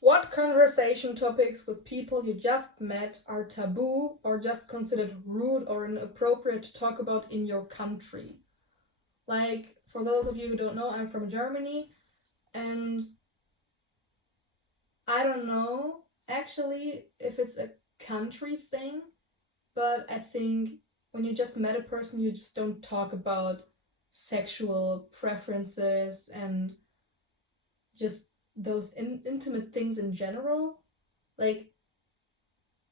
What conversation topics with people you just met are taboo or just considered rude or inappropriate to talk about in your country? Like, for those of you who don't know, I'm from Germany, and I don't know actually if it's a country thing, but I think when you just met a person, you just don't talk about sexual preferences and just those intimate things in general. Like,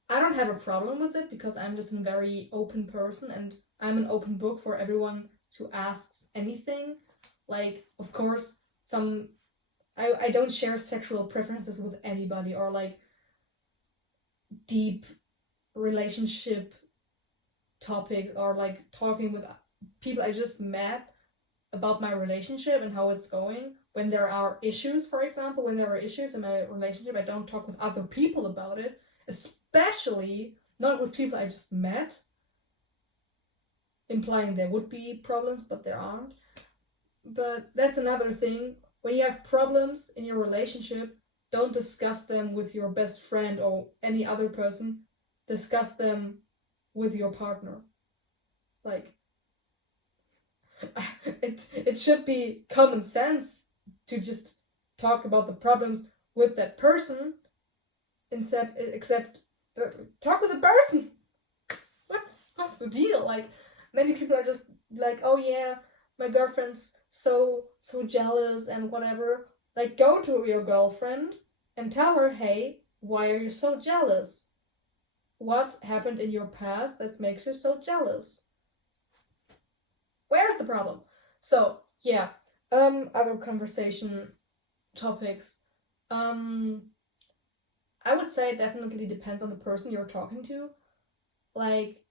I don't have a problem with it because I'm just a very open person and I'm an open book for everyone who asks anything. Like, of course, I don't share sexual preferences with anybody or like deep relationship topics or like talking with people I just met about my relationship and how it's going. When there are issues, for example, when there are issues in my relationship, I don't talk with other people about it, especially not with people I just met, implying there would be problems, but there aren't. But that's another thing. When you have problems in your relationship, don't discuss them with your best friend or any other person. Discuss them with your partner. Like, it should be common sense to just talk about the problems with that person except talk with the person. What's the deal? Like, many people are just like, oh yeah, my girlfriend's so jealous and whatever. Like, go to your girlfriend and tell her, hey, why are you so jealous? What happened in your past that makes you so jealous? Where's the problem? So yeah, other conversation topics. I would say it definitely depends on the person you're talking to. Like,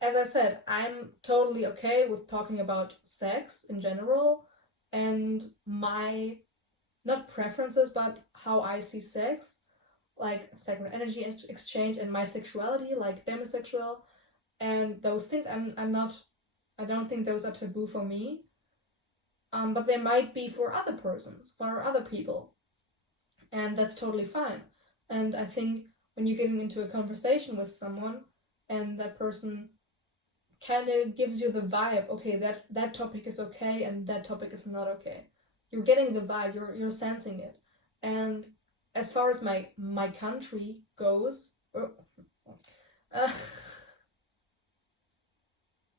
as I said, I'm totally okay with talking about sex in general and my, not preferences, but how I see sex, like sexual energy exchange and my sexuality, like demisexual, and those things. I don't think those are taboo for me. But they might be for other persons, for other people, and that's totally fine. And I think when you're getting into a conversation with someone, and that person kind of gives you the vibe, okay, that topic is okay, and that topic is not okay. You're getting the vibe. You're sensing it. And as far as my country goes,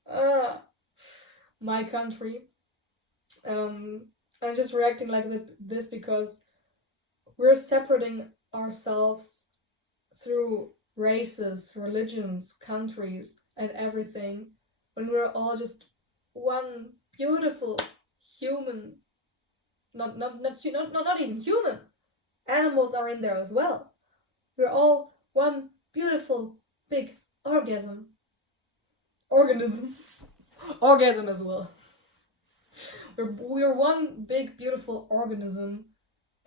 uh, my country. I'm just reacting like this because we're separating ourselves through races, religions, countries, and everything when we're all just one beautiful human. Not even human. Animals are in there as well. We're all one beautiful big organism. Orgasm as well. We're one big beautiful organism,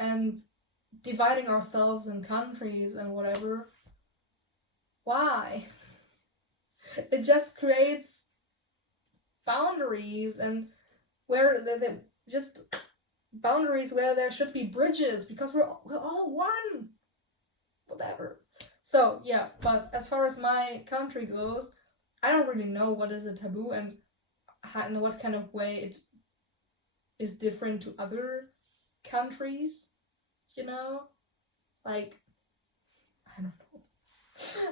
and dividing ourselves in countries and whatever. Why? It just creates boundaries, and where the just boundaries where there should be bridges, because we're all one. Whatever. So yeah, but as far as my country goes, I don't really know what is a taboo and in what kind of way it is different to other countries, you know? Like, I don't know.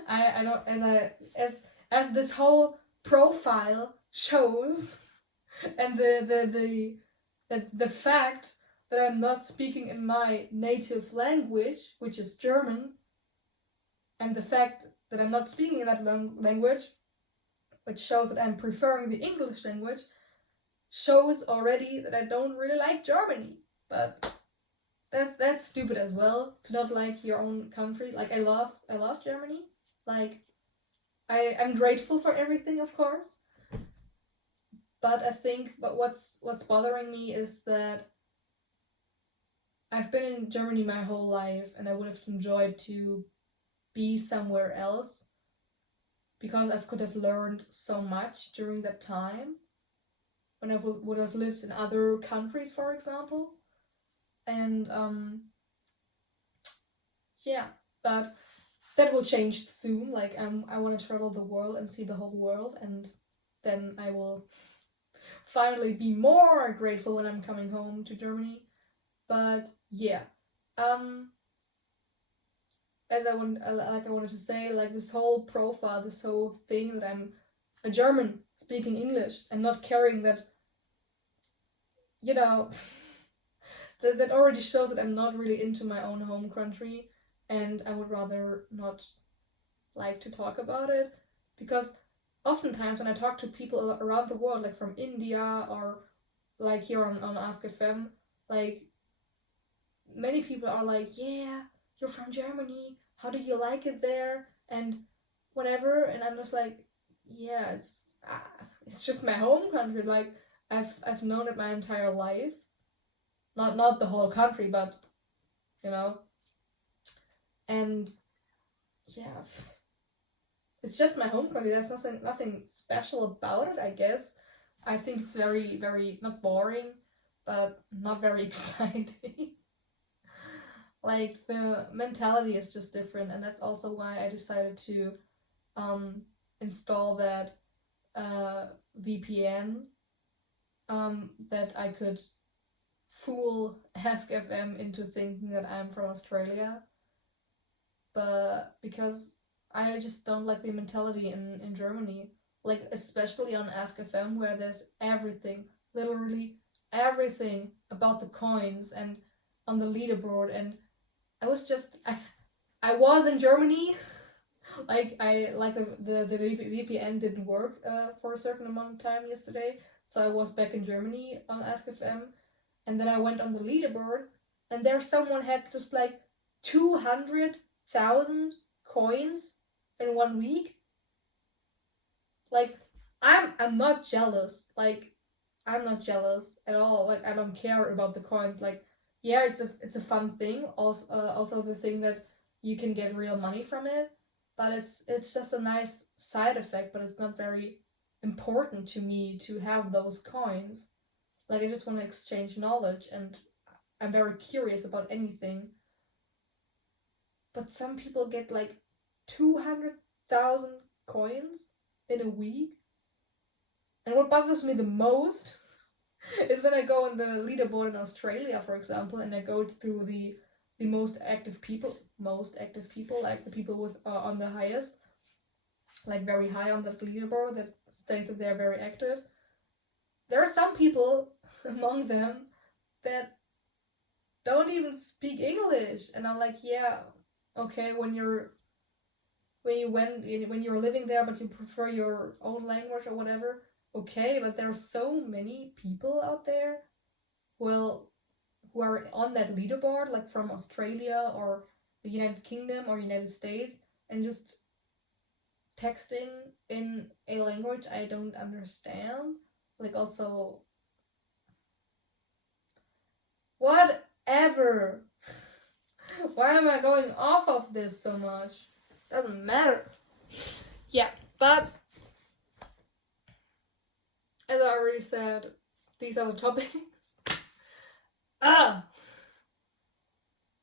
I don't, as this whole profile shows, and the fact that I'm not speaking in my native language, which is German, and the fact that I'm not speaking in that language, which shows that I'm preferring the English language, shows already that I don't really like Germany. But that's stupid as well, to not like your own country. Like, I love Germany. Like, I'm grateful for everything, of course. But I think what's bothering me is that I've been in Germany my whole life, and I would have enjoyed to be somewhere else, because I could have learned so much during that time when I would have lived in other countries, for example. And yeah, but that will change soon. Like I want to travel the world and see the whole world, and then I will finally be more grateful when I'm coming home to Germany. But yeah, as I wanted to say, like this whole profile, this whole thing that I'm a German speaking English and not caring that, you know, that already shows that I'm not really into my own home country, and I would rather not like to talk about it, because oftentimes when I talk to people around the world, like from India or like here on Ask FM, like many people are like, yeah, you're from Germany, how do you like it there, and whatever, and I'm just like, yeah, it's just my home country. Like I've known it my entire life, not the whole country, but you know, and yeah, it's just my home country. There's nothing special about it, I guess. I think it's very, very, not boring, but not very exciting. Like the mentality is just different, and that's also why I decided to install that VPN, that I could fool Ask FM into thinking that I'm from Australia. But because I just don't like the mentality in Germany, like especially on Ask FM, where there's everything, literally everything about the coins and on the leaderboard. And I was in Germany, like the VPN didn't work for a certain amount of time yesterday, so I was back in Germany on Ask FM, and then I went on the leaderboard, and there someone had just like 200,000 coins in 1 week. Like I'm not jealous. Like I'm not jealous at all. Like I don't care about the coins. Like yeah, it's a fun thing. Also the thing that you can get real money from it, but it's just a nice side effect. But it's not very important to me to have those coins. Like I just want to exchange knowledge, and I'm very curious about anything. But some people get like 200,000 coins in a week. And what bothers me the most is when I go on the leaderboard in Australia, for example, and I go through the most active people, like the people with on the highest, like very high on that leaderboard that state that they're very active. There are some people among them that don't even speak English, and I'm like, yeah, okay, when you're living there, but you prefer your own language or whatever, okay, but there are so many people out there who are on that leaderboard, like from Australia or the United Kingdom or United States, and just texting in a language I don't understand. Like also, whatever. Why am I going off of this so much? Doesn't matter. Yeah, but as I already said, these are the topics.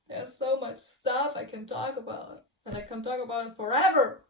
There's so much stuff I can talk about, and I can talk about it forever.